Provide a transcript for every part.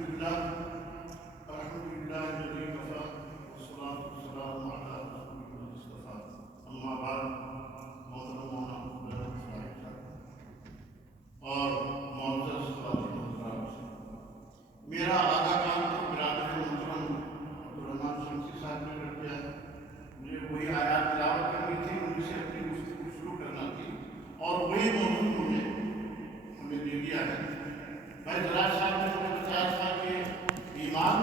لله الحمد لله الذي كفى والصلاة والسلام على رسوله المصطفى اما بعد محترم مولانا اور معزز خواتین حضرات، میرا آدھا کام تو برادر محترم عبدالرحمان شمسی صاحب نے کر دیا ہے. مجھے وہی آیات تلاوت کرنی تھی، ان سے اپنی گفتگو شروع کرنا تھی اور وہی موضوع ہمیں دے دیا ہے. بھائی دراز صاحب نے مجھے بتایا تھا کہ ایمان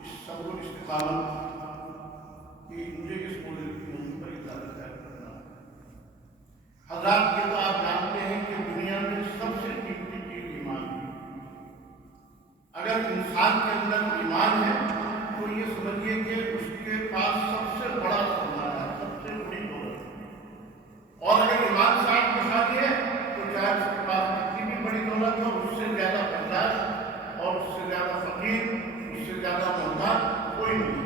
اس صبر و استقامت کی مجھے اس موضوع پر اجازت کرنا. حضرات یہ تو آپ جانتے ہیں کہ دنیا میں سب سے قیمتی چیز ایمان ہے. اگر انسان کے اندر ایمان ہے تو یہ سمجھیے کہ اس کے پاس سب سے بڑا سرمایہ ہے، سب سے بڑی دولت ہے. اور اگر ایمان صاحب کے ساتھ ہے تو چاہے اس کے پاس کتنی بھی بڑی دولت ہو، اس سے زیادہ برداشت اور اس سے زیادہ فقیر، اس سے زیادہ محتاج کوئی نہیں.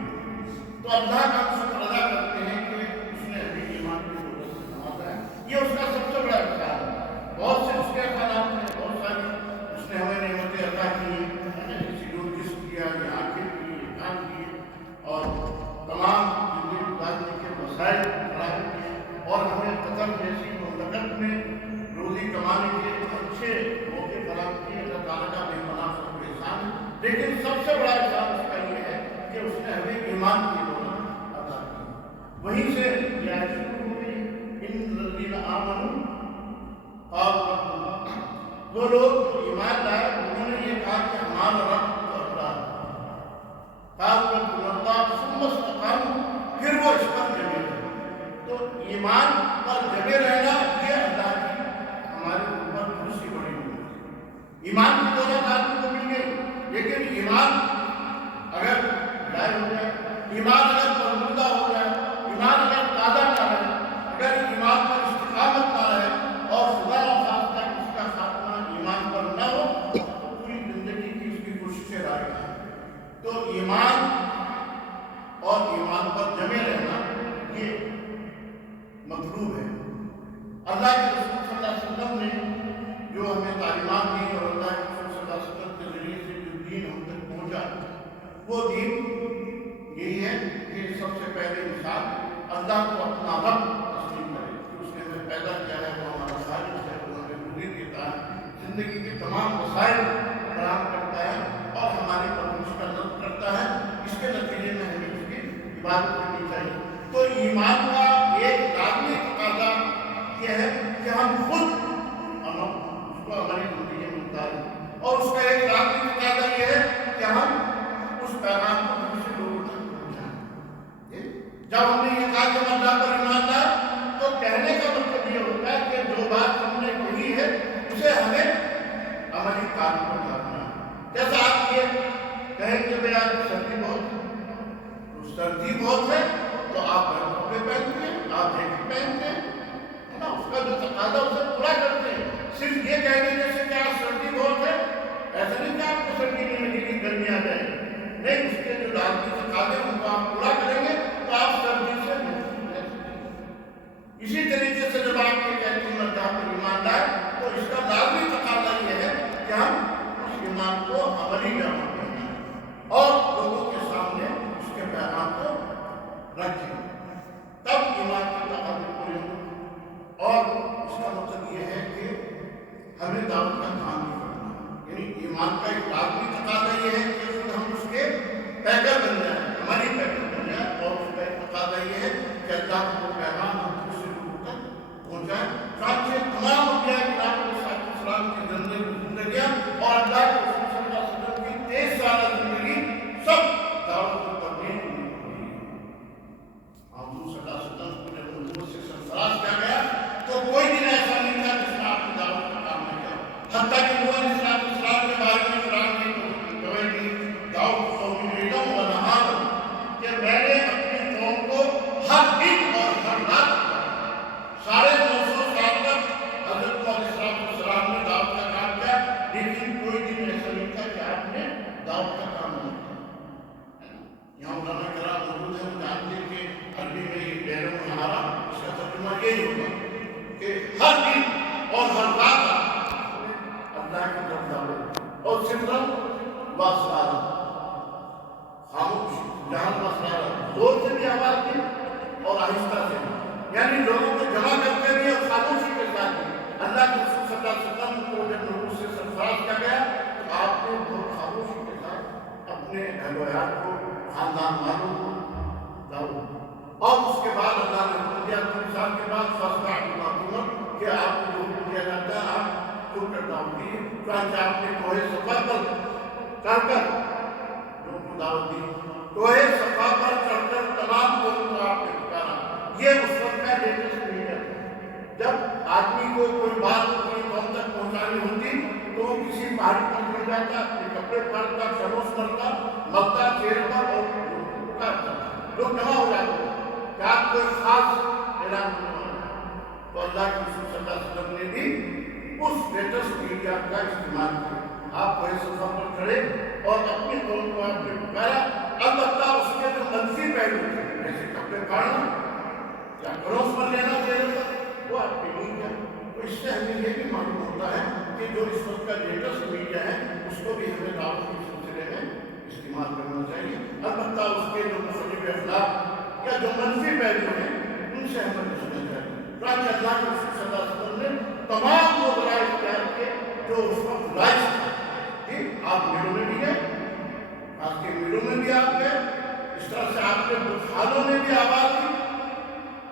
تو اللہ کا شکر ادا کرتے ہیں کہ اس نے ہمیں ایمان کی دولت سے نوازا ہے. یہ اس کا سب سے بڑا احسان ہے. بہت سے اس کے احسانات ہیں، بہت ساری اس نے ہمیں نعمتیں عطا کی، کسی کو جسم دیا، یہ آنکھیں کی، یہ کان کی، اور تمام زندگی گزارنے کے وسائل فراہم کیے، اور ہمیں قطر جیسی مملکت میں روزی کمانے کے اچھے موقع فراہم کیے. اللہ تعالیٰ کا بے پناہ شکر احسان ہے. لیکن سب سے بڑا احسان اس کا یہ ہے کہ اس نے ہمیں ایمان کی دولت عطا کی. وہیں سے یہ آیت شروع ہو گئی، ان الذین آمنوا قالوا ربنا اللہ. وہ لوگ جو ایمان لائے انہوں نے یہ کہا کہ ہمارا رب تو اللہ ہے. قالوا ربنا اللہ ثم استقاموا، پھر وہ اس پر جمے رہے. تو ایمان پر جمے رہنا یہ اللہ کی ہمارے اوپر بہت سی بڑی نعمت ہے. ایمان کی دولت آدمی کو مل گئی، لیکن ایمان اگر ضائع ہو جائے، ایمان اگر پرمردہ ہو جائے، ایمان اگر تازہ نہ رہے، اگر ایمان پر استقامت نہ رہے اور خدا نخواستہ تک اس کا خاتمہ ایمان پر نہ ہو تو پوری زندگی کی اس کی کوششیں رائے ہیں. تو ایمان اور ایمان پر جمے رہنا یہ مطلوب ہے. اللہ کے رسول صلی اللہ علیہ وسلم نے جو ہمیں تعلیمات دی اور اللہ کے رسول صلی اللہ علیہ وسلم کے ذریعے سے جو دین ہم تک پہنچا، وہ دین یہی ہے کہ سب سے پہلے انسان اللہ کو اپنا رب تسلیم کرے کہ اس نے ہمیں پیدا کیا ہے، وہ ہمارا خالق ہے، وہ ہمیں روزی دیتا ہے، زندگی کے تمام وسائل فراہم کرتا ہے اور ہماری پرورش کا نظر کرتا ہے. اس کے نتیجے میں ہمیں اس کی عبادت کرنی چاہیے. تو ایمان کا ایک لازمی تقاضا یہ ہے کہ ہم خود اس کو ہماری زندگی میں اتاریں، اور اس کا ایک لازمی تقاضا یہ ہے کہ ہم اس پیغام کو دوسرے لوگوں تک پہنچائیں. جب ہم نے یہ کہا کہ ہم اللہ پر ایمان لائے تو کہنے کا مطلب یہ ہوتا ہے کہ جو بات ہم نے کہی ہے اسے ہمیں عملی کام پر لانا ہے. جیسا آپ یہ کہیں کہ بھائی آج سردی بہت ہے، تو سردی بہت ہے تو آپ گرم کپڑے پہنتے ہیں، آپ جیکٹ پہنتے ہیں، ہے نا، اس کا جو تقاضا اسے پورا کرتے ہیں. صرف یہ کہہ دینے سے کہ آج سردی بہت ہے ایسا نہیں کہ آپ کو سردی نہیں لگے گی، گرمی آ جائے گی. نہیں، اس کے جو لازمی تقاضے ان کو آپ پورا کریں گے تو آپ سردی سے محفوظ رہ سکیں گے. اسی طریقے سے جب آپ یہ کہتے ہیں اللہ پر ایمان لائے تو اس کا لازمی تقاضا یہ ہے کہ ہم اس ایمان کو عملی جامہ پہنائیں اور لوگوں کے سامنے اس کے پیغام کو رکھیں، تب ایمان کے تقاضے پورے ہوں. اور اس کا مطلب یہ ہے کہ ہمیں دعوت کا کام بھی کرنا ہے. یعنی ایمان کا ایک لازمی تقاضا یہ ہے کہ خود ہم اس کے پیکر بن جائیں، ہماری پیکر بن جائیں، اور اس کا ایک تقاضا یہ ہے کہ اللہ کو پیغام ہم دوسرے لوگوں تک پہنچائیں. چنانچہ تمام انبیاء کرام علیہ السلام کی زندگیاں اور اللہ کے رسول صلی اللہ علیہ وسلم کی 23 سالہ زندگی سب دعوت و تبلیغ میں ہوئی ہے. حضور صلی اللہ علیہ وسلم کو جب نبوت سے سرفراز کیا گیا تو کوئی دن ایسا نہیں تھا جس میں آپ کی دعوت کا کام نہ کیا. حتیٰ کہ نوح علیہ السلام کے بارے میں قرآن کہا جاتا ہے آپ خود کر دعوت دیے. چنانچہ آپ نے کوہ صفا پر چڑھ کر لوگوں کو دعوت دی. کوہ صفا پر چڑھ کر تمام لوگوں کو آپ نے پکارا. یہ اس وقت کا لیٹسٹ میڈیا تھا. جب آدمی کو کوئی بات کوئی قوم تک پہنچانی ہوتی تو وہ کسی پہاڑی پر چڑھ جاتا, اپنے کپڑے پھاڑتا, خاموش کرتا, ملتا چہرے پر اور پکارتا. لوگ جمع ہو جاتے کہ آپ کوئی خاص اعلان ہونے والا ہے. تو اللہ کے رسول صلی اللہ علیہ وسلم نے بھی اس لیٹسٹ میڈیا کا استعمال کیا. آپ کوہ صفا پر چڑھے اور اپنی قوم کو آپ نے پکارا. البتہ اس کے جو منفی پہلو تھے جیسے کپڑے پھاڑنا یا کروس پر لینا چہرے پر, وہ آپ نے نہیں کیا. تو اس سے ہمیں یہ بھی معلوم ہوتا ہے کہ جو اس وقت کا لیٹسٹ میڈیا ہے اس کو بھی ہمیں دعوت کے سلسلے میں استعمال کرنا چاہیے. البتہ اس کے جو مخالف اخلاق یا جو منفی پہلو ہیں ان سے ہمیں بچنا چاہیے. چنانچہ اللہ کے رسول صلی اللہ علیہ وسلم نے تمام وہ ذرائع اختیار کیے جو اس وقت رائج تھے. آپ میلوں میں بھی گئے, آپ کے میلوں میں بھی آپ گئے, اس طرح سے آپ نے بخاروں میں بھی آواز دی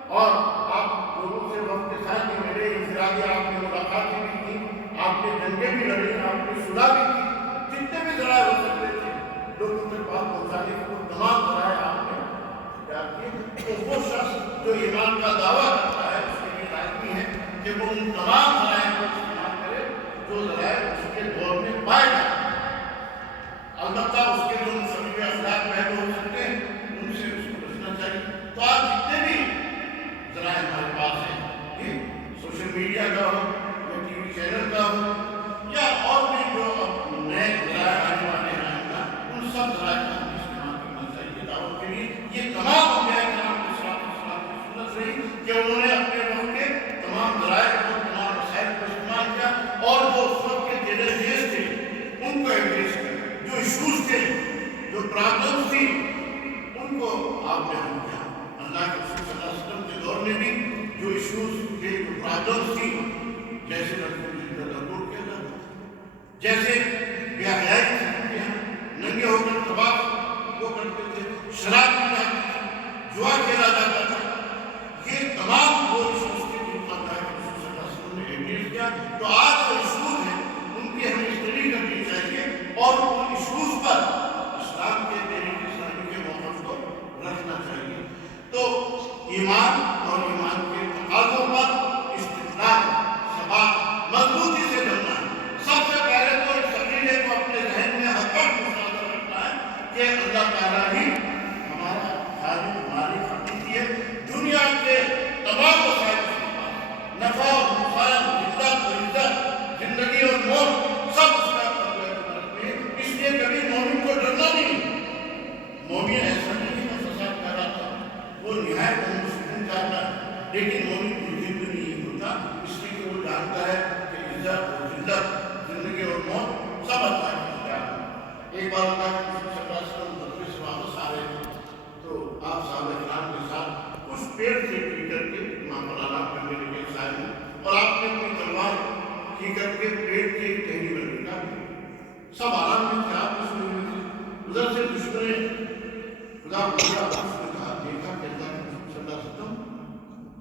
اور آپ لوگوں سے وقت کے ساتھ بھی میرے انفرادی آپ نے ملاقاتیں بھی کی, آپ نے جنگیں بھی لڑی, آپ نے صلح بھی کی. جتنے بھی ذرائع ہو سکتے تھے لوگوں تک بات پہنچانے کے وہ تمام ذرائع آپ نے اختیار کیے. تو وہ شخص جو ایمان کا دعویٰ کرتا ہے اس کے لیے لازمی ہے کہ وہ ان تمام ذرائع کو استعمال کرے جو ذرائع اس کے دور میں پائے جاتے ہیں. البتہ اس کے جو مخالف اخلاق پہلو ہو سکتے ہیں ان سے اس کو بچنا چاہیے. تو آج جتنے بھی ذرائع ہمارے پاس ہیں, سوشل میڈیا کا ہو یا ٹی وی چینل کا ہو یا اور بھی جو نئے ذرائع آنے والے ہیں ان سب ذرائع کا ہمیں استعمال کرنا چاہیے دعوت کے لیے. یہ تمام انبیاء کرام کی سنت رہی کہ انہوں نے اپنے وقت کے تمام ذرائع کو, تمام وسائل کو استعمال کیا اور جو اس وقت کے چیلنجز تھے ان کو ایڈریس کیا. جو ایشوز تھے, جو پرابلمس تھی, ان کو آپ نے حل کیا. اللہ کے رسول صلی اللہ علیہ وسلم کے دور میں بھی جو ایشوز تھے, جو پرابلمس تھی, جیسے لڑکوں کی ضرورت کیا جاتا, جیسے بے حیائی تھی, ننگے ہو کر طواف وہ کرتے تھے, شراب پی جاتی تھی, جوا کھیلا جاتا تھا. یہ تمام وہ ایشوز تھے جن کو اللہ کے رسول صلی اللہ علیہ وسلم نے ایڈریس کیا. تو آج جو ایشوز ہیں ان کی ہمیں اسٹڈی کرنی چاہیے اور ان ایشوز پر اسلام کے تحریک اسلامی کے موقف کو رکھنا چاہیے. تو ایمان اور ایمان کے تقاضوں پر استدلال, ثبات, مضبوطی سے چلنا ہے. سب سے پہلے تو اس عقیدے کو اپنے ذہن میں ہر وقت مستحضر رکھنا ہے کہ اللہ تعالیٰ ہی ہمارا خالق مالک حقیقی ہے. دنیا کے تمام وسائل کے پاس نفع اور نقصان, ذلت اور عزت, زندگی اور موت سب اس کا قبضہ ہے. اس لیے کبھی مومن کو ڈرنا نہیں. مومن ایسا نہیں ہے فساد کر رہا تھا, وہ نہایت مسلم چاہتا ہے, لیکن مومن بزدل نہیں ہوتا, اس لیے کہ وہ جانتا ہے کہ عزت اور ذلت, زندگی اور موت سب اللہ کی اختیار ہے. ایک بار اللہ کے رسول صلی اللہ علیہ وسلم غزوے سے واپس آ رہے تھے تو آپ صحابہ کرام کے ساتھ کچھ پیڑ سے پی کر کے وہاں پر آرام کرنے لگے سائے میں, اور آپ نے اپنی تلوار کھی کر کے پیڑ کی ٹہنی پر لٹا دی. سب آرام میں تھے, آپ اس میں تھے. ادھر سے دشمن خدا بھیا اس نے کہا, دیکھا کہ اللہ کے رسول صلی اللہ علیہ وسلم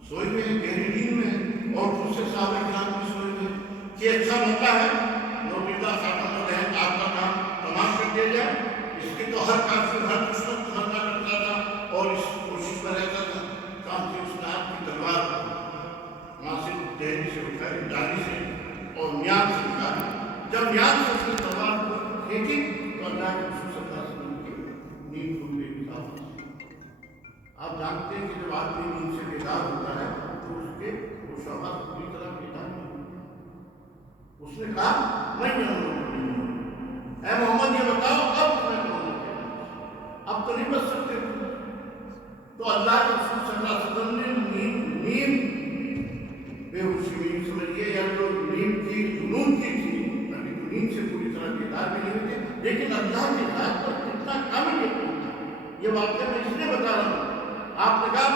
سوئے ہوئے ہیں, گہری نیند میں ہیں, اور دوسرے صحابہ کرام بھی سوئے ہوئے ہیں کہ اچھا موقع ہے نوبیدہ خاتم الرحم آپ کا کام تمام کر دیا جائے. اس کی تو ہر کافر, ہر دشمن تمنا کرتا تھا اور اس کوشش میں رہتا تھا. کام سے اس نے آپ کی تلوار وہاں سے ٹہنی سے اٹھائی, ڈالی سے اور میان سے نکالی. جب میان سے اس نے تلوار کو کھینچی تو اللہ کے رسول صلی اللہ علیہ وسلم کی نیند کھل گئی. آپ جانتے ہیں کہ جب آدمی نیند سے بیدار ہوتا ہے تو اس کے وہ شعبات پوری طرح بیدار نہیں ہوتا. اس نے کہا میں اے محمد یہ بتاؤ اب میں اب تو نہیں بچ سکتے. تو اللہ کے رسول صلی اللہ علیہ وسلم نے نیند بے ہوشی نہیں سمجھیے یا جو نیند کی جنون کی تھی, ابھی تو نیند سے پوری طرح بیدار بھی نہیں ہوتے, لیکن اللہ کے ذات پر کتنا کامل یقین تھا. یہ واقعہ میں اس لیے بتا رہا ہوں. آپ نے کہا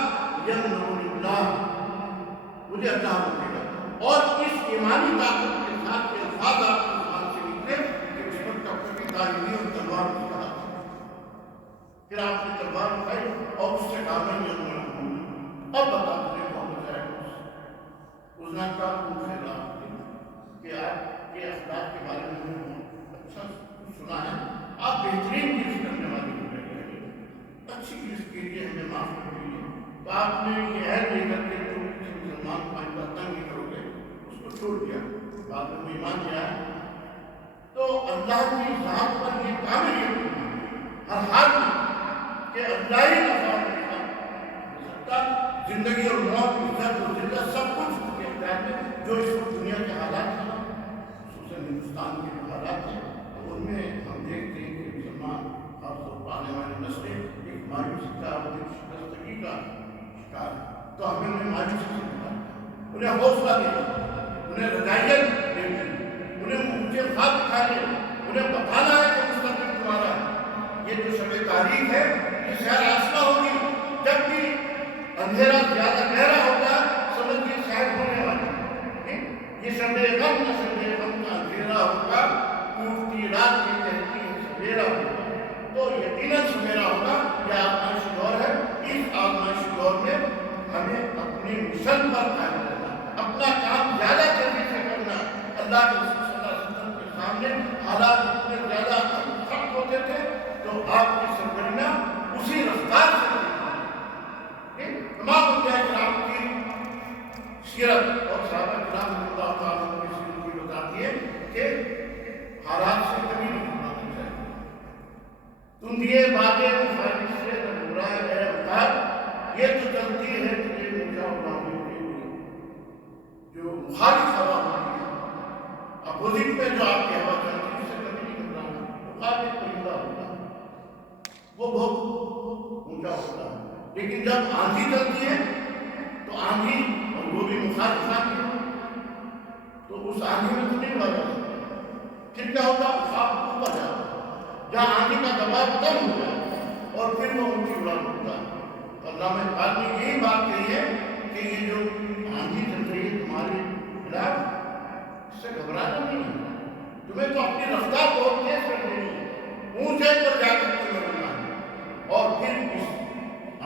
یمنعونی اللہ, مجھے اللہ روکے گا, اور اس ایمانی طاقت کے ساتھ کے الفاظ آپ کی زبان سے نکلے کہ اس پر کب کبھی تاریخی اور تلوار کی کہا. پھر آپ نے تلوار اٹھائی اور اس سے کہا میں یمنعونی, اب بتا مجھے کون بچائے گا. اس نے کہا تم پھیلا کے اخلاق کے بارے میں ہم نے اچھا سنا ہے، آپ بہترین چیز کرنے والے ہو گئے، اچھی چیز کے لیے ہمیں معاف کر دیجیے۔ تو آپ نے یہ عہد لے کر کے جو کسی مسلمان کو آئندہ تنگ نہیں کرو گے اس کو چھوڑ دیا، بعد میں وہ ایمان لیا ہے۔ تو اللہ کی ذات پر یہ کامل یقین ہر حال میں کہ اللہ ہی نفع دے سکتا، زندگی اور موت، عزت اور ذلت سب کچھ اس کے اختیار میں۔ جو اس وقت دنیا کے حالات ہیں، خصوصاً ہندوستان کے جو حالات ہیں، ان میں ہم دیکھتے ہیں کہ مسلمان خاص طور پر آنے والی نسلیں ایک مایوسی کا اور ایک شکستگی کا شکار ہے۔ تو ہمیں انہیں مایوسی سے نکالنا، انہیں حوصلہ دینا، انہیں رضائیت دینی، انہیں اونچے خواب دکھانے، انہیں بتانا ہے کہ مستقبل تمہارا ہے۔ یہ جو شب تاریخ ہے یہ سیر آسما ہوگی، جب بھی اندھیرا زیادہ گہرا ہوگا سمجھیے سیر ہونے والی ہے۔ یہ شب غم نہ شب غم کا اندھیرا ہوگا، ٹوٹتی رات یہ کہتی ہے سویرا ہوگا، تو یقیناً سویرا ہوگا۔ یہ آزمائشی دور ہے، اس آزمائشی دور میں ہمیں اپنی مشن پر قائم رہنا، اپنا کام زیادہ جلدی سے کرنا۔ اللہ کے رسول صلی اللہ علیہ وسلم کے سامنے حالات اتنے زیادہ سخت ہوتے تھے تو آپ کی سرگرمیاں اسی رفتار سے تھی۔ تمام انبیاء کرام کی سیرت اور صحابہ کرام رضی اللہ تعالیٰ عنہ کی سیرت یہ بتاتی ہے کہ حالات سے کبھی نہیں گھبرانا چاہیے۔ تم دیے باتیں مخالف سے نہ گھبرائے اے وقار، یہ تو چلتی ہے تجھے اونچا اڑانے کے لیے۔ جو مخالف ہوا ہوتی ہے، اپوزٹ میں جو آپ کی ہوا چلتی ہے، اس سے کبھی نہیں گھبرانا۔ مخالف پرندہ ہوتا ہے وہ بہت اونچا ہوتا ہے، لیکن جب آندھی چلتی ہے تو آندھی اور وہ بھی مخالف آندھی ہو تو اس آندھی میں تو نہیں اڑا جا سکتا۔ پھر کیا ہوتا ہے؟ خواب اوپر جاتا ہے جہاں آندھی کا دباؤ کم ہو جائے اور پھر وہ اونچی اڑان ہوتا ہے۔ علامہ اقبال نے یہی بات کہی ہے کہ یہ جو آندھی چل رہی ہے تمہارے خلاف، اس سے گھبرانا نہیں ہے، تمہیں تو اپنی رفتار بہت تیز کر دینی ہے، اونچے پر جا کر تمہیں اڑنا ہے اور پھر اس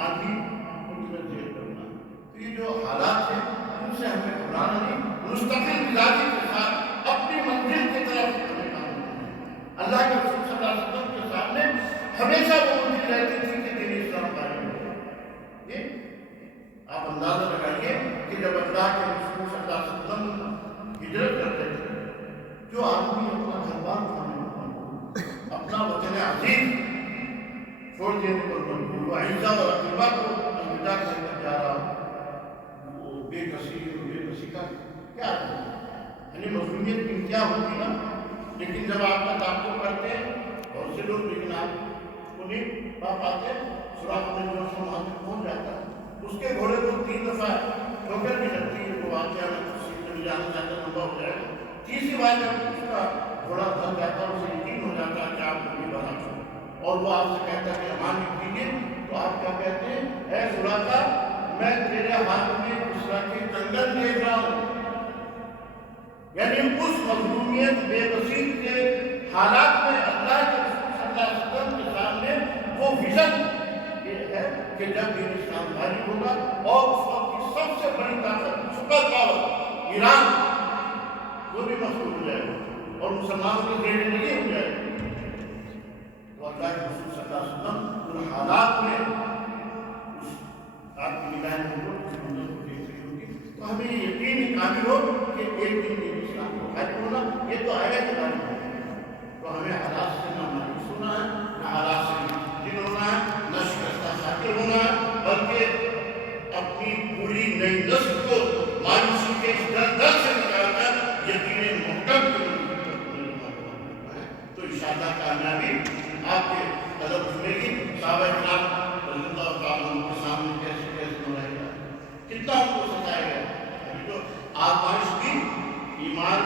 آندھی کو تمہیں دیر کرنا ہے۔ تو یہ جو حالات ہیں ان سے ہمیں گھبرانا نہیں، مستقل مزاجی کے ساتھ اپنی منزل کی طرف ہمیں کام کرنا ہے۔ اللہ کے رسول صلی اللہ علیہ وسلم کے سامنے ہمیشہ وہ منزل رہتی تھی کہ دین اسلام قائم ہو۔ آپ اندازہ لگائیے کہ جب اللہ کے رسول صلی اللہ علیہ وسلم ہجرت کرتے تھے، جو آدمی اپنا گھر بار کھانے پر، اپنا وطن عزیز چھوڑ دینے پر مجبور، وہ عزا اور اقربا کو الوداع کر کر جا رہا، وہ بے کسی کا کیا ہے؟ یعنی مظلومیت کی کیا ہوتی نا۔ لیکن جب آپ کا تعلق کرتے ہیں بہت سے لوگ، لیکن آپ کو نہیں پا پاتے، سراغ میں جو وہاں تک پہنچ جاتا ہے، اس کے گھوڑے کو 3 دفعہ ٹھوکر بھی لگتی ہے، وہ واقعہ میں تفصیل میں جانا چاہتا لمبا ہو جائے گا۔ تیسری بار جب اس کا گھوڑا تھک جاتا ہے، اسے یقین ہو جاتا ہے کہ آپ کو بھی بنا چھوڑ، اور وہ آپ سے کہتا ہے کہ امان دیجیے، تو آپ کیا کہتے ہیں؟ اے سراقہ، میں تیرے ہاتھ میں دوسرا کی کنگن دیکھ رہا ہوں۔ یعنی اس مظلومیت بے بسی کے حالات میں اللہ کے رسول صلی اللہ علیہ وسلم کے سامنے وہ ویژن یہ ہے کہ جب دین اسلام غالب ہوگا اور اس وقت کی سب سے بڑی طاقت سپر پاور ایران وہ بھی مغلوب ہو جائے گا اور مسلمانوں کی زیر نہیں ہو جائے گا، تو اللہ کے رسول صلی اللہ علیہ وسلم ان حالات میں اس آپ کی نگاہ میں اس منظر کو دیکھ رہی ہوگی۔ تو ہمیں یہ یقین کامل ہو کہ ایک دن دین اسلام کو غالب ہونا، یہ تو آیا کہ غالب ہونا، تو ہمیں حالات سے نہ مایوس ہونا ہے، نہ حالات سے دل ہونا ہے، نہ شکستہ خاطر ہونا ہے، بلکہ اپنی پوری نئی نسل کو مایوسی کے اس دلدل سے نکال کر یقین محکم کے تو انشاءاللہ کامیابی آپ کے قدم چلے گی۔ صحابہ کرام رضی اللہ تعالیٰ عنہ کے سامنے کیسے کیسے رہے گا، کتنا ان کو ستایا گیا۔ ابھی تو آزمائش کی ایمان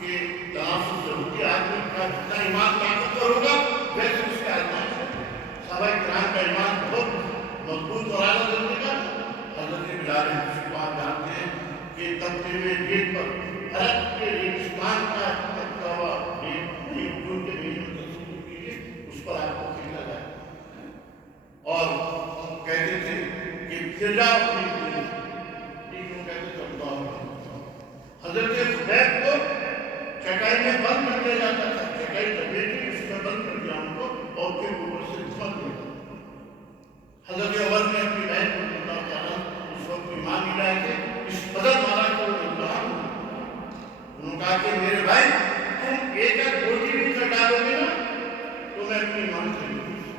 کے تناسب سے ہوتی ہے، آدمی کا جتنا ایمان طاقتور ہوگا ویسے اس کی آزمائش ہے۔ صحابہ کرام کا ایمان بہت مضبوط اور اعلیٰ درجے کا۔ حضرت بلال حبشی کو آپ جانتے ہیں کہ تپتے ہوئے ریت پر عرب کے ریگستان کا تپتا ہوا ریت جون کے مہینے میں تصور کیجیے، اس پر آپ کو کھیلا جائے اور کہتے تھے کہ پھر جاؤ اپنی کہتے تھے اللہ۔ حضرت خبیب کو چٹائی میں بند کر دیا جاتا تھا، چٹائی لپیٹ اس میں بند کر دیا ان کو اور پھر اوپر سے چھوڑ دیا۔ حضرت عمر نے اپنی بہن کو اللہ تعالیٰ اس وقت ایمان لائے تھے، اس قدر مارا کہ وہ امتحان ہوا۔ انہوں نے کہا کہ میرے بھائی تم ایک روٹی بھی کٹا دو گے نا تو میں اپنی ایمان سے لوں گی۔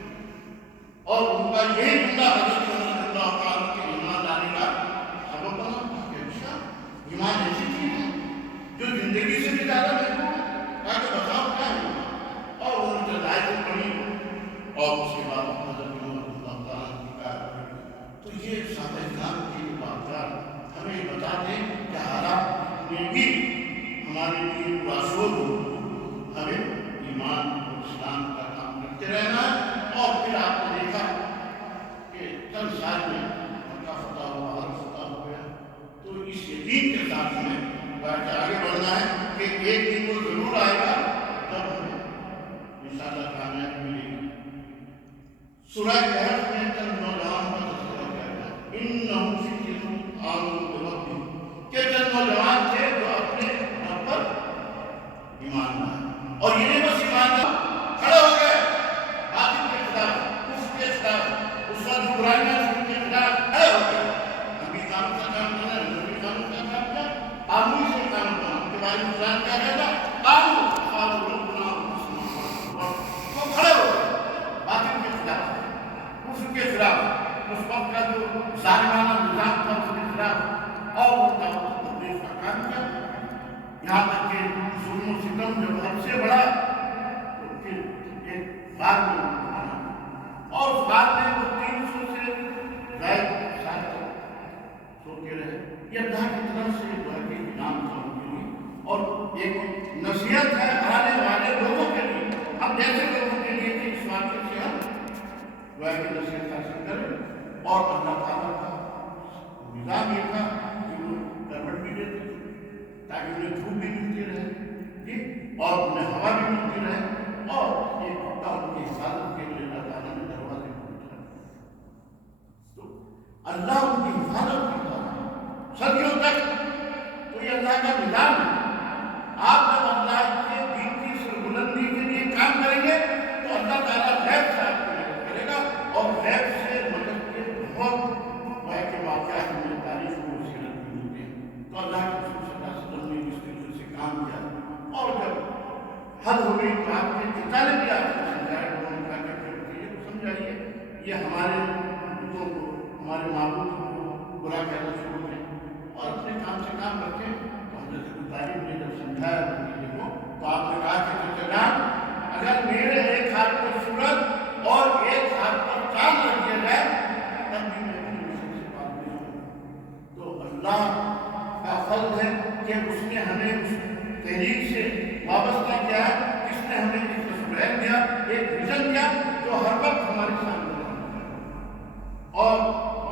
اور ان کا یہی جملہ حضرت عمر اللہ تعالیٰ کے ایمان لانے کا سبب بنا کہ اچھا ایمان ایسی چیز ہے جو زندگی سے بھی زیادہ محبوب ہے، کہا کہ بتاؤ کیا ہے۔ اور انہوں نے آیتیں پڑھی اور اس کے بعد حضرت عمر اللہ تعالیٰ کی کہا۔ تو یہ صحابہ کرام کی واقعات ہمیں بتا دیں کہ حالات میں بھی ہمارے لیے باشور ہو، ہمیں ایمان اور اسلام کا کام کرتے رہنا ہے۔ اور پھر آپ نے دیکھا کہ چند سال میں مکہ فتح ہوا، عرب فتح ہو گیا، تو اس یقین کے ساتھ ہمیں آگے بڑھنا ہے کہ ایک دن وہ ضرور آئے گا جب ہمیں انشاءاللہ کامیابی ملے گی۔ سورہ کہف میں چند نوجوان کا تذکرہ کیا گیا، انہم فتیۃ آمنوا بربہم، کہ چند نوجوان تھے جو اپنے رب پر ایمان لائے، اور یہ نہیں بس ایمان لائے، کھڑے ہو گئے باطل کے خلاف، کفر کے خلاف، اس وقت برائیاں کے خلاف کھڑے ہو گئے۔ نبی قانون کا کام کرنا، نبی قانون کا کام کیا، قانون سے کام کرنا۔ کے بارے میں قرآن کیا کہتا ہے، قانون قالوا ربنا مسلم، تو کھڑے ہو گئے باطل کے خلاف، کفر کے خلاف، اس وقت کا جو ظالمانہ نظام تھا اس کے خلاف، اور وہ دعوت تبلیغ کا کام کیا۔ یہاں تک کہ ظلم و ستم جب حد سے بڑھا تو پھر ایک غار میں بنا، اور اس غار میں وہ 300 سے زائد سال تک سوتے رہے۔ یہ اللہ کی طرف سے ایک انعام تھا ان کے لیے، اور ایک نصیحت ہے آنے والے لوگوں کے لیے، اب جیسے لوگوں کے لیے کہ اس واقعے سے ہم وہ کی نصیحت حاصل کریں۔ اور اللہ تعالیٰ کا نظام یہ تھا کہ وہ کربٹ بھی دیتے تھے تاکہ انہیں دھوپ بھی ملتی رہے اور انہیں ہوا بھی ملتی رہے، اور ایک ہفتہ ان کی حفاظت کے لیے اللہ تعالیٰ نے دروازے کھول رکھے۔ تو اللہ ان کی حفاظت کرتا ہے صدیوں تک، تو یہ اللہ کا نظام ہے۔ آپ جب اللہ کے دین کی سربلندی کے لیے کام کریں گے تو اللہ تعالیٰ غیب سے آپ کی مدد کرے گا، اور غیب سے مدد کے بہت کے واقعات میں تاریخ کو سیرت میں ملتے ہیں۔ تو اللہ کے رسول صلی اللہ علیہ وسلم نے اس طریقے سے کام کیا، اور جب حد ہو گئی تو آپ نے جتنے بھی آپ کو سمجھایا انہوں نے کہا کہ چیزیں کو سمجھائیے، یہ ہمارے بتوں کو، ہمارے معبود کو برا کہنا شروع کریں اور اپنے کام سے کام رکھیں۔ تو حضرت طالب نے جب سمجھایا چیزیں کو تو آپ نے کہا کہ چچا جان، اگر میرے ایک ہاتھ پر سورج اور ایک ہاتھ پر چاند رکھ دیا جائے تب بھی میں اپنی مشکل سے بات نہیں کروں۔ تو اللہ کا فضل ہے کہ اس نے ہمیں اس تحریک سے وابستہ کیا ہے، اس نے ہمیں ایک تصویر دیا، ایک ویژن دیا جو ہر وقت ہمارے سامنے رہتا ہے، اور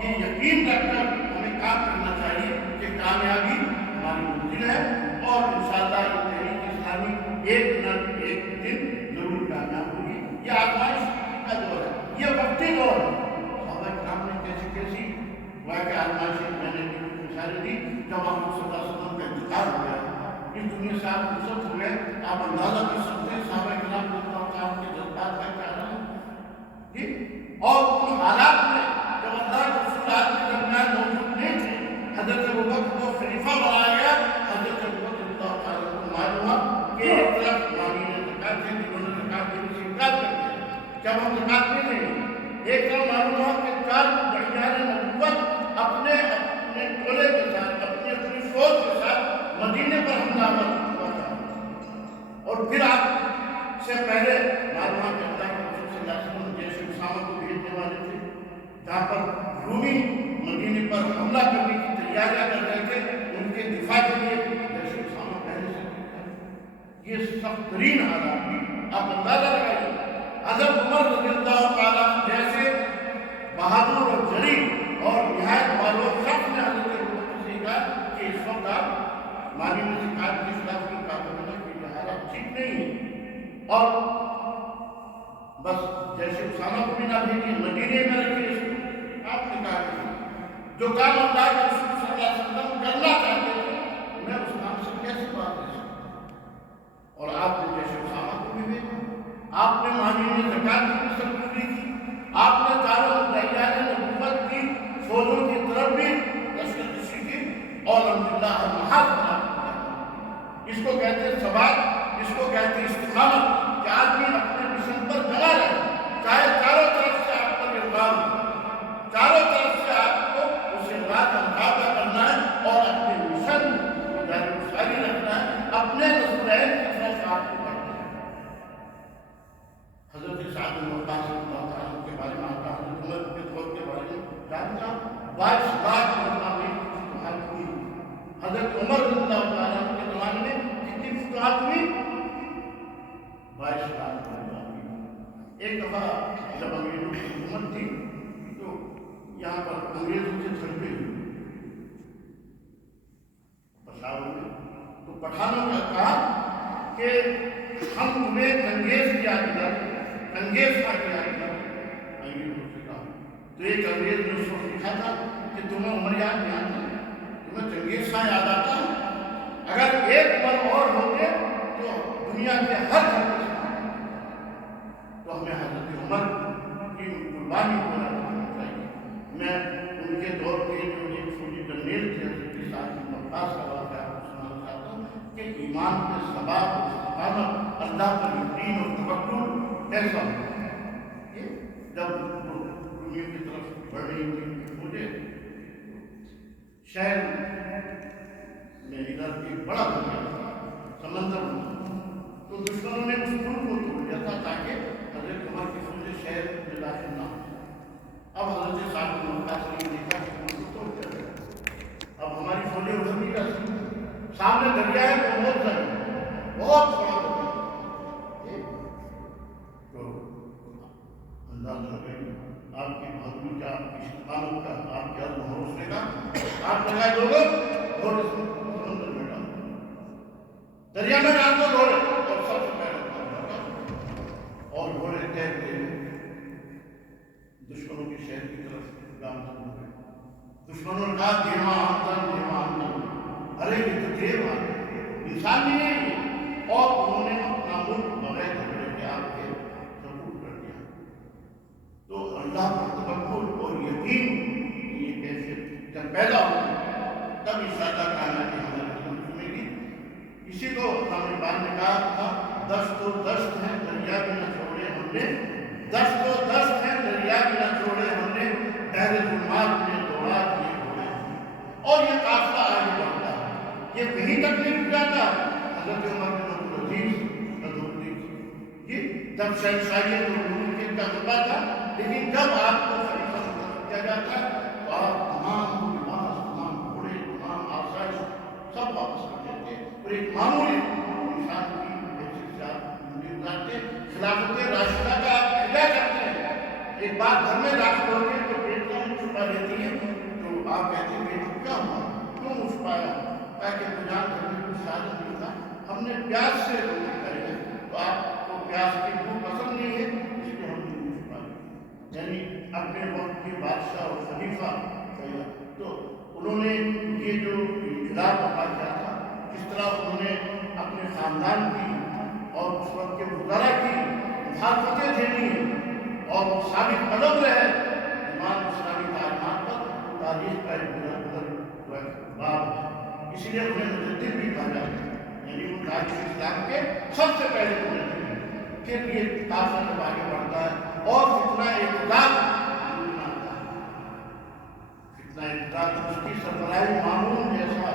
یہ یقین رکھ کر ہمیں کام کرنا چاہیے کہ کامیابی ہماری منزل ہے، اور انشاءاللہ یہ تحریک اسلامی ایک نہ ایک دن ضرور کامیاب ہوگی۔ یہ آزمائش کا دور ہے، یہ وقتی دور ہے۔ صحابہ کرام نے کیسی کیسی واقعہ آزمائشیں میں نے بھی مثالیں دی۔ جب آپ صلی اللہ علیہ وسلم کا انتقال ہو گیا، اس دنیا سے آپ رخصت ہو گئے، آپ اندازہ کر سکتے ہیں صحابہ کرام کے جذبات کا کیا حال ہے، اور ان حالات میں جب اللہ کے رسول آپ کے درمیان موجود نہیں تھے، حضرت ابوبکر کو خلیفہ بنایا گیا۔ حضرت ابوبکر اللہ تعالیٰ کو معلوم ہوا کہ ایک طرف مانین زکات ہے جنہوں نے زکات دینے سے انکار کر دیا، جب ہم زکات نہیں دیں گے، ایک طرف معلوم ہوا کہ 4 بڑیان نبوت اپنے ٹولے کے ساتھ، اپنی فوج کے ساتھ مدینے پر حملہ ہوا تھا، اور پھر آپ سے پہلے معلوم ہوا کہ اللہ کے رسول صلی اللہ علیہ وسلم جیش اسامہ کو بھیجنے والے تھے، جہاں پر رومی مدینے پر حملہ کرنے کی تیاریاں کر رہے تھے، ان کے دفاع کے لیے جیش اسامہ پہلے سے تھے۔ یہ سخت ترین حالات آپ اندازہ لگائیے۔ حضرت عمر رضی اللہ تعالیٰ جیسے بہادر اور جری اور نہایت معروف شخص نے حضرت ابوبکر سے کہا کہ اس وقت آپ مانین زکات کے خلاف کی کارروائی کی، حالات ٹھیک نہیں ہے، اور بس جیسے اسامہ کو بھی نہ بھیجیے، مدینے میں رکھیے اس کو۔ آپ نے کہا کہ جو کام اللہ کے رسول صلی اللہ علیہ وسلم کرنا چاہتے تھے، میں اس کام سے کیسے بات کر سکتا ہوں؟ نے زکات کی سرگردی کی، آپ نے چاروں دیان نبوت کی فوجوں کی طرف بھی لشکر کشی کی، اور الحمدللہ ہر محاذ بنا دیا۔ اس کو کہتے ہیں ثبات، اس کو کہتے ہیں استقامت، کہ آدمی اپنے مشن پر جلا رہے، چاہے چاروں طرف سے آپ پر الزام ہو، چاروں طرف سے آپ کو اس الزام کا مقابلہ کرنا ہے اور اپنے مشن کو جاری ساری رکھنا ہے، اپنے نصرین کی طرف آپ کو بڑھنا ہے۔ حضرت سعد بن وقاص رضی اللہ تعالیٰ عنہ کے بارے میں آتا ہے، حضرت عمر کے دور کے بارے میں جانتا 22 لاکھ مقامی فتوحات ہوئی۔ حضرت عمر رضی اللہ تعالیٰ عنہ کے زمانے میں کتنی فتوحات ہوئی؟ 22 لاکھ فتوحات ہوئی۔ ایک دفعہ جب انگریزوں کی حکومت تھی تو یہاں پر انگریزوں سے جھڑپیں ہوئی پشاور میں، تو پٹھانوں نے کہا کہ ہم تمہیں چنگیز کی یاد دلاتے ہیں، چنگیز خان کی یاد دلاتے ہیں۔ انگریزوں سے کہا تو ایک انگریز نے اس وقت لکھا تھا کہ تمہیں عمر یاد نہیں آتا، تمہیں چنگیز خان یاد آتا ہے؟ اگر ایک پل اور ہوتے تو دنیا کے ہر گھر میں تو ہمیں حضرت عمر کی قربانی کو یاد رکھنا چاہیے۔ میں ان کے دور کے جو ایک چھوٹی جنریل تھی حضرت سعد بن وقاص کا واقعہ آپ کو سنانا چاہتا ہوں کہ ایمان کے ثبات اور استقامت، اللہ پر یقین اور توکل کیسا ہوتا ہے۔ جب رومیوں کی طرف بڑھ رہی تھی مجھے شہر میں ادھر ایک بڑا دریا تھا، سمندر میں، تو دشمنوں نے اس پل کو توڑ دیا تھا تاکہ حضرت عمر کی فوجیں شہر میں داخل نہ ہو۔ اب حضرت سعد بن وقاص نے دیکھا کہ پل کو توڑ دیا گیا، اب ہماری فوجیں ادھر نہیں جا سکتی، سامنے دریا ہے تو بہت بڑا دریا، تو اندازہ لگائیں آپ کی بہادری کا، آپ کی استقامت کا، آپ کے عزم و حوصلے کا، آپ لگائے لوگوں گھوڑے سے سمندر میں ڈال دو، دریا میں ڈال دو گھوڑے، اور سب سے پہلے اور گھوڑے تیرتے ہوئے دشمنوں کے شہر کی طرف گامزن ہو گئے۔ دشمنوں نے کہا دیما آمدن، ارے یہ تو دیر بات ہے، انسان نہیں ہے یہ، اور انہوں نے اپنا ملک بغیر جھگڑے کے آپ کے سپورٹ کر دیا۔ تو اللہ پر توکل اور یقین یہ کیفیت جب پیدا ہوگی تب انشاءاللہ کامیابی ہماری خدمت سنے گی۔ اسی کو ہم اقبال نے کہا تھا، دست و دست ہے دریا میں نہ چھوڑے ہم نے، دست و دست ہے دریا میں نہ چھوڑے ہم نے، بحر ظلمات میں دوڑا دیے گھوڑے ہم نے۔ اور یہ قافلہ آگے بڑھتا ہے، یہ کہیں تک نہیں رک جاتا۔ حضرت عمر بن عبدالعزیز یہ جب شہنشاہیت اور ملوکیت کا خطبہ تھا، لیکن جب آپ کو خلیفہ مقرر کیا جاتا ہے تو آپ تمام لباس، تمام گھوڑے، تمام آسائش سب واپس کر دیتے اور ایک معمولی انسان کی حیثیت سے آپ زندگی گزارتے، خلافت راشدہ کا آپ احیا کرتے ہیں۔ ایک بات گھر میں داخل ہوتی ہے تو بیٹیاں منہ چھپا دیتی ہیں، تو آپ کہتے ہیں بیٹی کیا ہوا، کیوں منہ چھپایا؟ تاکہ جان گھر میں کچھ سادہ نہیں تھا، ہم نے پیاس سے روٹی کھائی ہے، تو آپ کو پیاس کی بھوک پسند نہیں ہے، اس لیے ہم نے منہ چھپا لیا۔ یعنی اپنے وقت کے بادشاہ اور خلیفہ تو انہوں نے یہ جو انقلاب برپا کیا تھا، کس طرح انہوں نے اپنے خاندان کی اور اس وقت کے وزراء کی محافظتیں جھیلی ہیں اور ثابت قدم رہے ایمان اسلامی تعلیمات پر، تاریخ کا ایک باب ہے، اسی لیے انہیں مجدد بھی کہا جاتا ہے، یعنی وہ تاریخ اسلام کے سب سے پہلے مجدد ہیں۔ پھر یہ قافلہ جب آگے بڑھتا ہے اور فتنہ اعتدال اس کی سربراہی مامون جیسا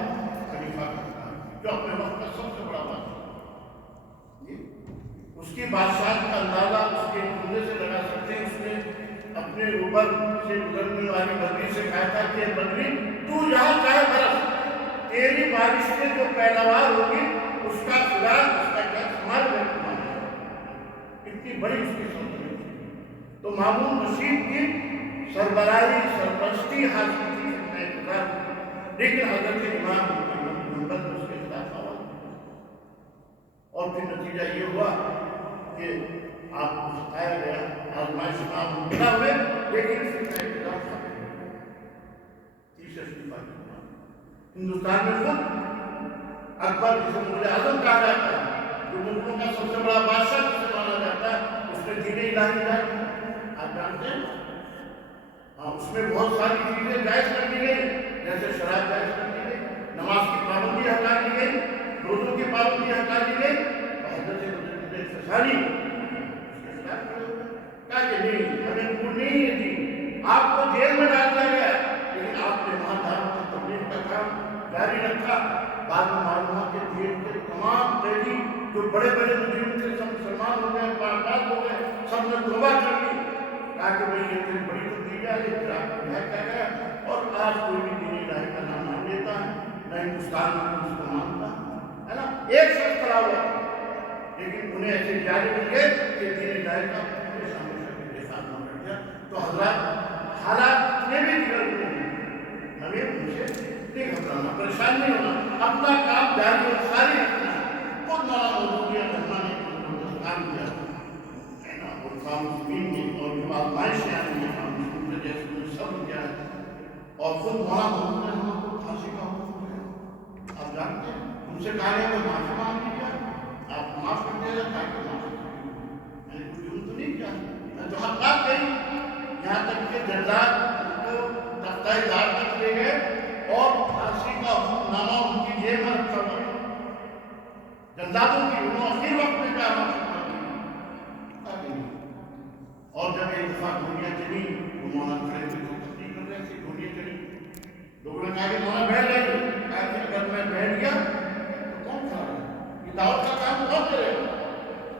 خلیفہ کرتا ہے جو اپنے وقت کا سب سے بڑا بادشاہ، اس کی بادشاہت کا اندازہ اس کے جملے سے لگا سکتے ہیں۔ اس نے اپنے اوپر سے گزرنے والی بدری سے کہا تھا کہ بدری تو یہاں چاہے برس، تیری بارش سے جو پیداوار ہوگی اس کا خلاف، اس کا ٹیکس ہمارے گھر میں ہے۔ اتنی بڑی اس کی سلطنت تھی۔ تو مامون رشید کی سربراہی سرپرستی حاصل تھی لیکن حضرت امام محمد نے اس کے خلاف آواز دی، اور پھر نتیجہ یہ ہوا کہ آپ کو ستایا گیا، آزمائش میں آپ مبتلا ہوئے، لیکن فتنہ اعتدال ختم ہو گیا۔ تیسرا خلیفہ ہندوستان میں خود اکبر جسے مغل اعظم کہا جاتا ہے، جو ملکوں کا سب سے بڑا بادشاہ جسے مانا جاتا ہے، اس اس میں دین الہی جائز آپ جانتے ہیں ہاں اس میں بہت ساری چیزیں جائز کر دی گئی، جیسے شراب جائز کر دی گئی، نماز کی پابندی ہٹا دی گئی، روزوں کی پابندی ہٹا دی گئی، حضرت فسانی کہا کہ نہیں ہمیں قبول نہیں ہے دین، آپ کو جیل میں ڈال دیا گیا لیکن آپ نے وہاں دعوت و تبلیغ کا کام جاری رکھا۔ بعد میں معلوم ہوا کہ جیل کے تمام قیدی جو بڑے بڑے مجرم تھے سب مسلمان ہو گئے، پاک ہو گئے، سب نے توبہ کر لی، کہا کہ بھئی یہ تیری بڑی تبدیلی آئی، پھر آپ کو رہ کر گیا اور آج کوئی بھی دین الہی کا نام نہیں لیتا ہے، نہ ہندوستان میں اس کو مانتا ہے نا۔ ایک شخص کھڑا ہوا لیکن انہیں ایسے جاری مل گئے کہ دین الہی کا تو حضرات حالات اتنے بھی بگڑ گئے ہیں، ہمیں ان سے نہیں گھبرانا، پریشان نہیں ہونا، اپنا کام جاری اور ساری رکھنا ہے۔ خود مولانا مودودی رحمٰن نے کام کیا ہے نا، اور کام زمین میں اور جو آزمائشیں آئی ہیں کام زمین میں جیسے انہیں سب کیا ہے، اور خود مولانا مودودی نے ہم کو پھانسی کا حکم دیا۔ آپ جانتے ہیں ان سے کہا گیا کہ معافی مانگ لیجیے، آپ معاف کر دیا جائے تاکہ معاف کر دیا، میں نے کوئی جرم تو نہیں کیا، میں تو حقات کہی، یہاں تک کہ جلدات کو تختہ دار تک لے گئے اور پھانسی کا حکم نامہ ان کی جیب میں رکھا ہوا ہے۔ جلداتوں کی انہوں آخر وقت میں کیا اور جب ایک دفعہ گولیاں چلی وہ مولانا کھڑے ہوئے تو تقریر کر رہے تھے، گولیاں چلی، لوگوں نے کہا کہ مولانا بیٹھ جائیے، کہا کہ اگر میں بیٹھ گیا تو کون کھا رہا ہے، یہ دعوت کا کام کون کرے گا؟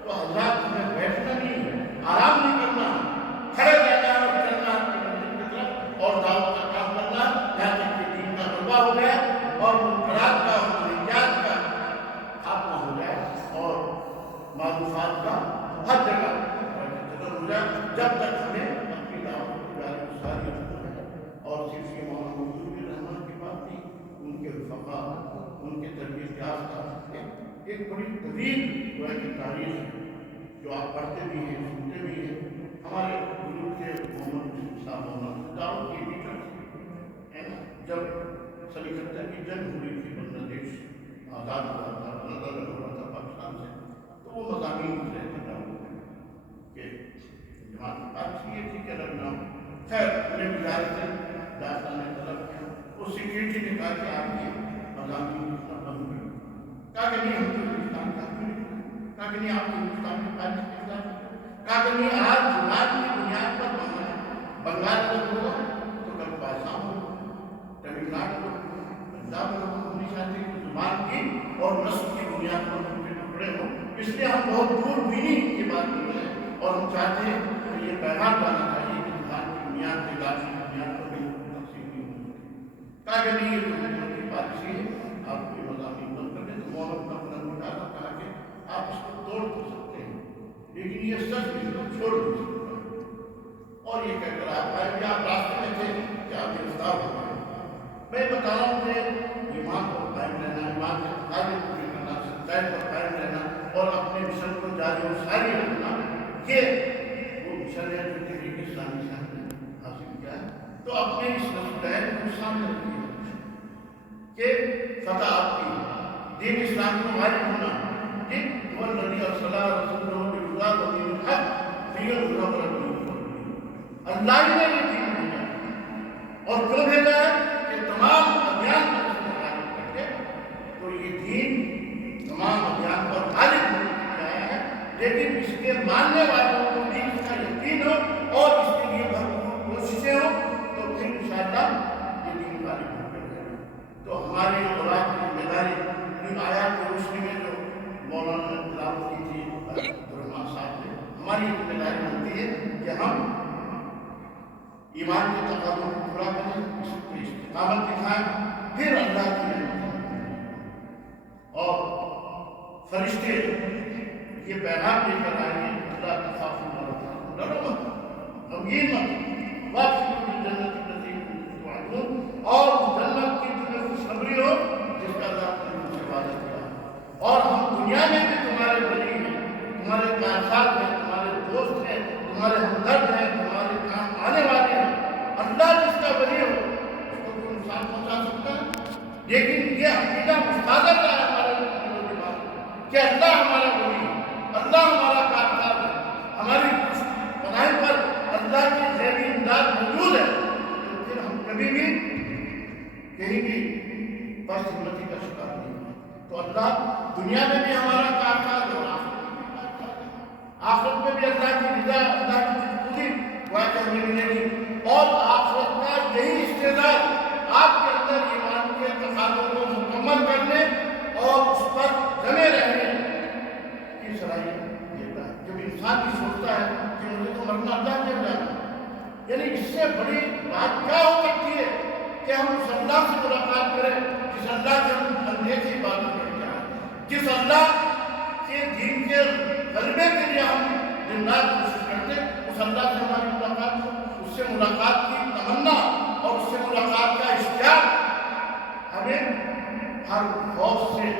تو حضرات ہمیں بیٹھنا نہیں ہے، آرام نہیں کرنا، کھڑے رہنا اور چلنا کی طرف اور دعوت کا کام کرنا، یہاں تک کہ دین کا غلبہ ہو گیا اور منکرات کا اور منہیات کا خاتمہ ہو گیا اور معروفات کا ہر جگہ ہو جائے، جب تک ہمیں اپنی دعوت کو جاری و ساری رکھنا ہے۔ اور صرف یہ مولانا مودودی رحمٰن کی بات نہیں، ان کے رفقا، ان کے تربیت یافتہ ایک بڑی طویل تاریخ ہے جو آپ پڑھتے بھی ہیں، سنتے بھی ہیں۔ ہمارے بزرگ تھے محمد صاحب مولانا داؤد کی بیٹا ہے نا، جب سن 71 کی جنگ ہوئی تھی، بنگلہ دیش آزاد ہوا تھا، الگ الگ ہوا تھا پاکستان سے، تو وہ مضامین گزرے تھے داؤد کہ جماعت بات یہ تھی کہ الگ نام خیر انہیں گزارتے داستان نے طلب کیا، اس سیکریٹری نے کہا کہ آپ یہ مضامین بند کر، کہا کہ نہیں ہم تو ہندوستان کا کہا کہ نہیں آپ ہندوستان کے پاس کے خلاف، کہا کہ نہیں آج جماعت کی بنیاد پر بنگال کو ہوا تو کل آسام ہو، تمل ناڈو ہو، پنجاب ہو، ہونی چاہتی ہے زبان کی اور نسل کی بنیاد پر ٹوٹے ٹکڑے ہو، اس لیے ہم بہت دور بھی نہیں یہ بات کر رہے ہیں اور ہم چاہتے ہیں کہ یہ پیغام لانا چاہیے کہ زبان کی بنیاد پہ ذات کی بنیاد پر بھی تقسیم نہیں ہو سکتی، کہا کہ نہیں یہ تو حکومت کی پالیسی ہے، آپ کو یہ مضامین بند کر دیں، تو مولانا اپنا قلم نکالا، کہا کہ آپ اس کو توڑ تو سکتے ہیں لیکن یہ سچ بھی کو چھوڑ نہیں سکتا، اور یہ کہہ کر آپ آئے کہ آپ راستے میں تھے کہ آپ گرفتار ہو گئے۔ میں بتا رہا ہوں کہ ایمان پر قائم رہنا، ایمان کے تقاضے پورے کرنا، سچائی پر قائم رہنا اور اپنے مشن کو جاری و ساری رکھنا، یہ وہ مشن ہے جو تحریک اسلامی صاحب نے حاصل کیا ہے۔ تو اپنے اس مسئلے کو سامنے رکھیے کہ فتح آپ کی، دین اسلام کو غالب ہونا، دین والذی ارسل رسولہ بالہدی ودین الحق لیظہرہ علی الدین کلہ، اللہ نے یہ دین بھیجا اور کیوں بھیجا ہے کہ تمام ادیان پر اس کو غالب کر کے، تو یہ دین تمام ادیان پر غالب ہونے کے لیے آیا ہے، لیکن اس کے ماننے والوں کو بھی اس کا یقین ہو اور اس کے لیے بھرپور کوششیں ہوں تو پھر انشاءاللہ یہ دین غالب ہو کر رہے گا۔ تو ہماری اور آپ کی ذمہ داری ان آیات کی روشنی میں جو مولانا نے تلاوت کی تھی عبدالرحمٰن صاحب نے، ہماری ذمہ داری بنتی ہے کہ ہم ایمان کے تقاضوں کو پورا کریں، اس پر استقامت دکھائیں، پھر اللہ کی اور فرشتے یہ پیغام لے کر آئیں گے، اللہ کی خاف ڈرو مت، غمگین مت، واپسی کی جنت التي توعدون، اور جنت کی تمہیں خوشخبری ہو جس کا اللہ نے تم سے وعدہ کیا، اور ہم دنیا میں بھی تمہارے ولی ہیں، تمہارے کارساز ہیں، تمہارے دوست ہیں، تمہارے ہمدرد ہیں، تمہارے کام آنے والے ہیں۔ اللہ جس کا ولی ہو اس کو کوئی نقصان پہنچا سکتا ہے، لیکن یہ عقیدہ مستحضر رہا ہے ہمارے دماغ کہ اللہ ہمارا ولی ہے، اللہ ہمارا کارساز ہے، ہماری تو اللہ دنیا میں بھی ہمارا کام کاج اور آخرت میں بھی اللہ کی رضا، اللہ کی خوشی کہ ہمیں ملے گی، اور آخرت کا یہی استعداد آپ کے اندر ایمان کے تقاضوں کو مکمل کرنے اور اس پر جمے رہنے کی صلاحیت دیتا ہے۔ جب انسان بھی سوچتا ہے کہ مجھے تو مرنا اللہ کیوں جانا، یعنی اس سے بڑی بات کیا ہو سکتی ہے کہ ہم اس اللہ سے ملاقات کریں جس اللہ کے ہم بندے کی عبادت کرتے ہیں، جس اللہ کے دین کے غلبے کے لیے ہم دن رات کوشش کرتے ہیں، اس اللہ سے ہماری ملاقات ہو، اس سے ملاقات کی تمنا اور اس سے ملاقات کا اشتیاق ہمیں ہر خوف سے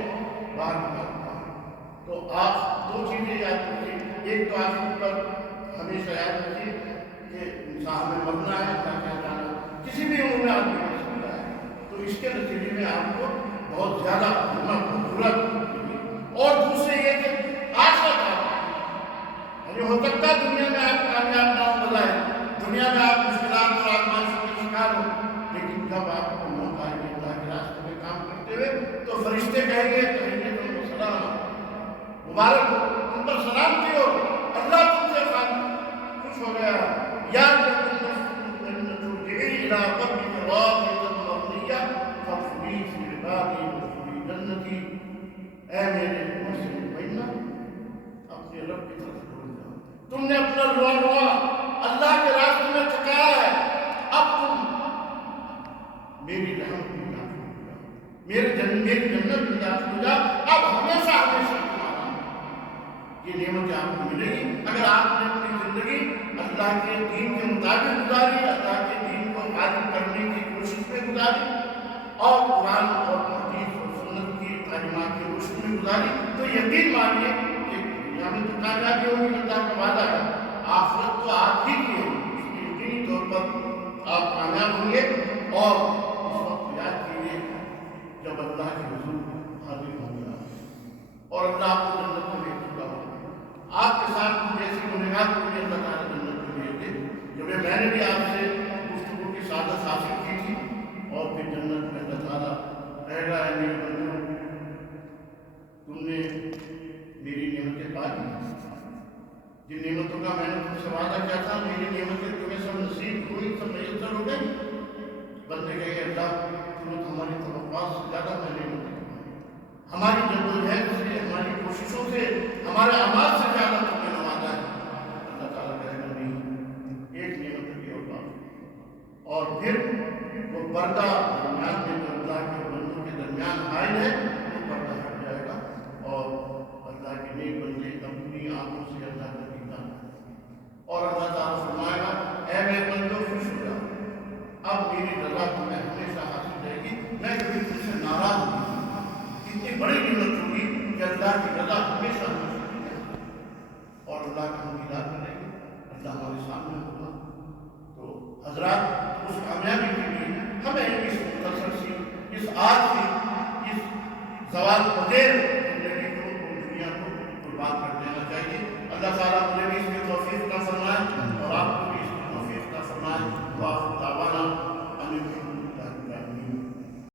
باہر نکالتا ہے۔ تو آپ دو چیزیں یاد رکھیے، ایک تو آخر پر ہمیشہ یاد رکھیے کہ انسان میں مرنا ہے، کیا جانا کسی بھی عمر میں آدمی مر سکتا ہے، تو اس کے نتیجے میں آپ کو بہت زیادہ ہمت ضرورت ہوگی۔ اور دوسرے یہ کہ آخرت یعنی ہو سکتا ہے دنیا میں آپ کامیاب نہ ہو، بظاہر دنیا میں آپ مشکلات اور آزمائشوں کے شکار ہو، لیکن جب آپ کو موت آئے گی اللہ کے راستے میں کام کرتے ہوئے تو فرشتے کہیں گے تم کو سلام، مبارک ہو، تم پر سلامتی ہو، اللہ تم سے خوش ہو گیا، یا اے میرے مسلم بھائینا اپنے رب کی طرف لوٹ جاؤ، تم نے اپنا رونا اللہ کے راستے میں چکایا ہے، اب تم میری رحمت میں داخل ہو جاؤ، میری جنت میں داخل ہو جاؤ، اب ہمیشہ ہمیشہ تمہارا یہ نعمتیں آپ کو ملے گی اگر آپ نے اپنی زندگی اللہ کے دین کے مطابق گزاری، اللہ کے دین کو غالب کرنے کی کوشش میں گزاری اور قرآن اور حدیث اور سنت کی تعلیمات کی روشنی میں گزاری، تو یقین مانیے کہ دنیا میں تو کامیابی ہوگی، اللہ کا وعدہ ہے، آخرت تو آپ ہی کی ہے، اس لیے یقینی طور پر آپ کامیاب ہوں گے۔ اور اس وقت یاد کیجیے جب اللہ کے حضور حاضر ہوں گے اور اللہ آپ کو جنت میں لے چکا ہوگا، آپ کے ساتھ جیسے گنہگار کو بھی اللہ تعالیٰ جنت میں لے دے، جب میں نے بھی آپ سے گفتگو کی سعادت حاصل کی تھی، اور پھر جنت میں اللہ تعالیٰ کہے گا اے میرے بندو تم نے میری نعمتیں پا لی، جن نعمتوں کا میں نے تم سے وعدہ کیا تھا میری نعمتیں تمہیں سب نصیب ہوئی، سب میسر ہو گئی۔ بندے کہے اللہ تم نے ہماری توقعات سے زیادہ میں نعمتیں ہماری جدوجہد سے، ہماری کوششوں سے، ہمارے اعمال سے زیادہ تم نے نوازا ہے۔ اللہ تعالیٰ کہے گا نہیں، ایک نعمت کی اور بات، اور پھر وہ پردہ درمیان میں جو اللہ کے بندوں کے درمیان حائل ہے وہ پردہ ہٹ جائے گا، اور اللہ کے نیک بندے اپنی آنکھوں سے اللہ کا دیدار اور اللہ تعالیٰ فرمائے گا اے میرے بندوں خوش ہو جاؤ، اب میری رضا تمہیں ہمیشہ حاصل رہے گی، میں کبھی تم سے ناراض نہیں ہوں۔ اتنی بڑی نعمت ہوگی کہ اللہ کی رضا ہمیشہ حاصل رہے گی اور اللہ کا ہم دیدار کریں گے، اللہ ہمارے سامنے ہوگا۔ تو حضرات اس کامیابی کے لیے ہمیں اس مختصر سی، اس آج کی، اس زوال پذیر